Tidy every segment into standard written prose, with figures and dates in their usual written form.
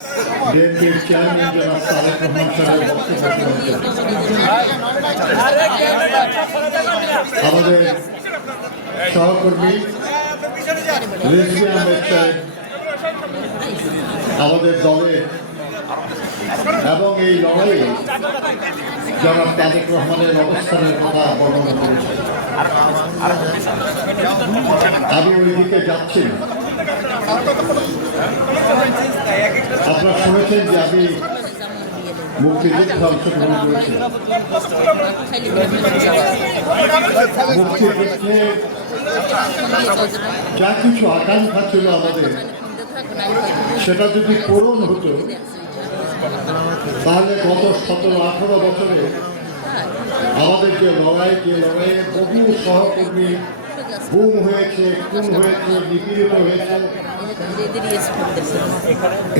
বিএনপির চেয়ারম্যান জনাব তারেক রহমান সাহেবের বক্তব্য আমাদের সহকর্মী রিজভী আহমেদ সাহেব আমাদের দলের এবং এই লড়াইয়ে জনাব তারেক রহমানের অবস্থানের কথা বর্ণনা করেছেন। আমি ওই দিকে যাচ্ছি না। আপনারা শুনেছেন যে আমি মুক্তিযুদ্ধে অংশগ্রহণ করেছি। মুক্তিযুদ্ধে যা কিছু আকাঙ্ক্ষা ছিল আমাদের, সেটা যদি পূরণ হতো তাহলে গত 17-18 বছরে আমাদের যে লড়াইয়ে বহু সহকর্মী গুম হয়েছে, খুন হয়েছে, নিপীড়িত হয়েছে,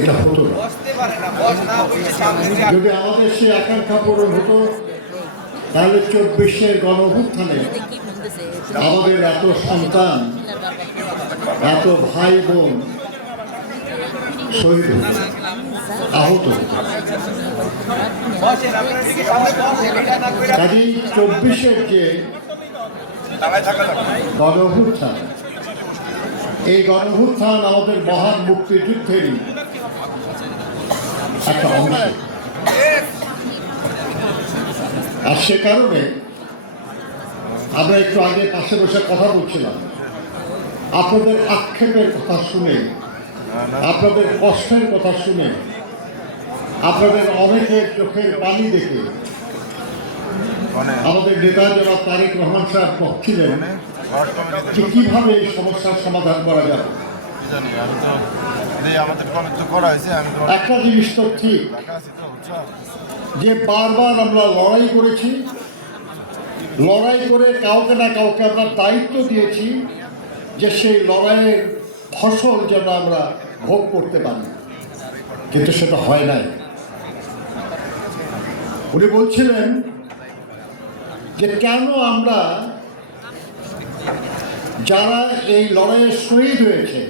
এটা হতো না। যদি আমাদের সেই আকাঙ্ক্ষা পূরণ হতো তাহলে 24-এর গণঅভ্যুত্থানে আমাদের এত সন্তান, এত ভাই বোন শহীদ হতো, আহত হতো। কাজেই 24-এর যে গণঅভ্যুত্থান, এই গণঅভ্যুত্থান আমাদের মহান মুক্তিযুদ্ধেরই একটা অংশ। আর সে কারণে আমরা একটু আগে পাশে বসে কথা বলছিলাম, আপনাদের আক্ষেপের কথা শুনে, আপনাদের কষ্টের কথা শুনে, আপনাদের অনেকের চোখের পানি দেখে আমাদের নেতা জনাব তারেক রহমান সাহেব বলছিলেন যে কিভাবে এই সমস্যার সমাধান করা যাবে। একটা জিনিস তো ঠিক যে বারবার আমরা লড়াই করেছি, লড়াই করে কাউকে না কাউকে আমরা দায়িত্ব দিয়েছি যে সেই লড়াইয়ের ফসল যেন আমরা ভোগ করতে পারি, কিন্তু সেটা হয় নাই। উনি বলছিলেন যে কেন আমরা যারা এই লড়াইয়ে শহীদ হয়েছে,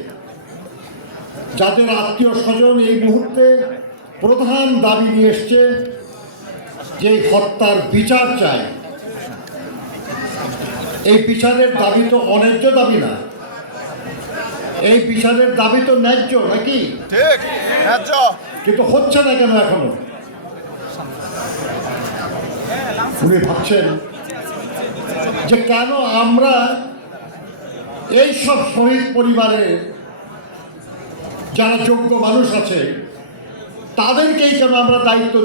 যাদের আত্মীয় স্বজন এই মুহূর্তে প্রধান দাবি নিয়ে এসছে যে হত্যার বিচার চায়, এই বিচারের দাবি তো অন্যায্য দাবি না, এই বিচারের দাবি তো ন্যায্য নাকি? ঠিক, ন্যায্য। কিন্তু হচ্ছে না কেন এখনো? উনি ভাবছেন যে কেন আমরা এই সব শহীদ পরিবারের যারা যোগ্য মানুষ আছে তাদেরকেই কেন আমরা দায়িত্ব দিই।